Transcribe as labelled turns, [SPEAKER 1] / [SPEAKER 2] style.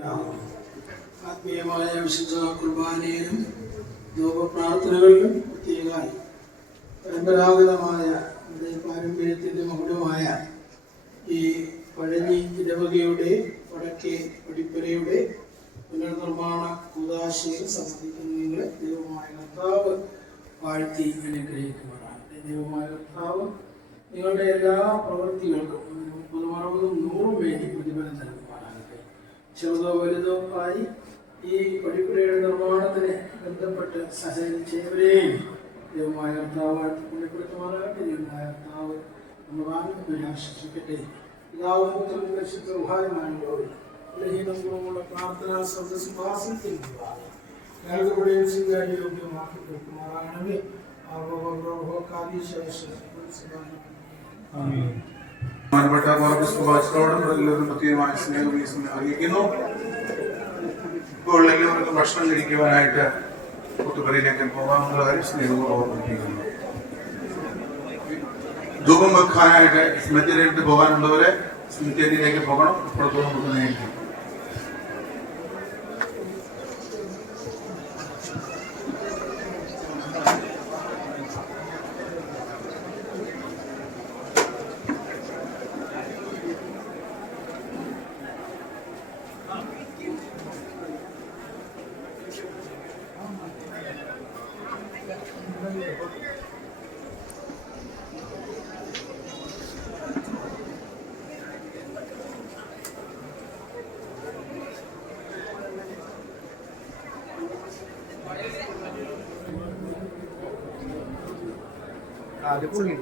[SPEAKER 1] ആത്മീയമായ വിശുദ്ധ കുർബാനയിലും ലോകപ്രാർത്ഥനകളിലും പ്രത്യേക പരമ്പരാഗതമായ നമ്മുടെ പാരമ്പര്യത്തിന്റെ മകുടമായ ഈ പഴഞ്ഞി ഇടവകയുടെ വടക്കേ പടിപ്പുരയുടെ പുനർനിർമ്മാണ കൂതാശയിൽ സംബന്ധിക്കുന്ന നിങ്ങളെ ദൈവമായ കർത്താവ് വാഴ്ത്തി അനുഗ്രഹിക്കുവാനാണ് ദൈവമായ കർത്താവ് നിങ്ങളുടെ എല്ലാ പ്രവൃത്തികൾക്കും മുപ്പതും അറുപതും നൂറും വേണ്ടി പ്രതിഫലം നൽകുവാനാകട്ടെ ചെറുതോ വലുതോ ആയി ഈ പടിപ്പുരയുടെ നിർമ്മാണത്തിന് ബന്ധപ്പെട്ട് സഹകരിച്ചവരെയും ദൈവമായ കർത്താവ് പുണ്യപ്പെടുത്തുവാനാകട്ടെ ദൈവമായ കർത്താവ് സ്വീകാര്യ യോഗ്യമാക്കി കൊടുക്കുമാറാകണമേ.
[SPEAKER 2] ഭക്ഷണം കഴിക്കുവാനായിട്ട് കുത്തുപറിയിലേക്ക് പോകാമെന്നുള്ള കാര്യം സ്നേഹം ഓർമ്മിപ്പിക്കുന്നു. ധൂപം വെക്കാനായിട്ട് സെമിത്തേരിയിലേക്ക് പോകാനുള്ളവരെ സെമിത്തേരിയിലേക്ക് പോകണം. ഇപ്പോഴത്തോളം നമുക്ക് 아,
[SPEAKER 3] 내 꼴이.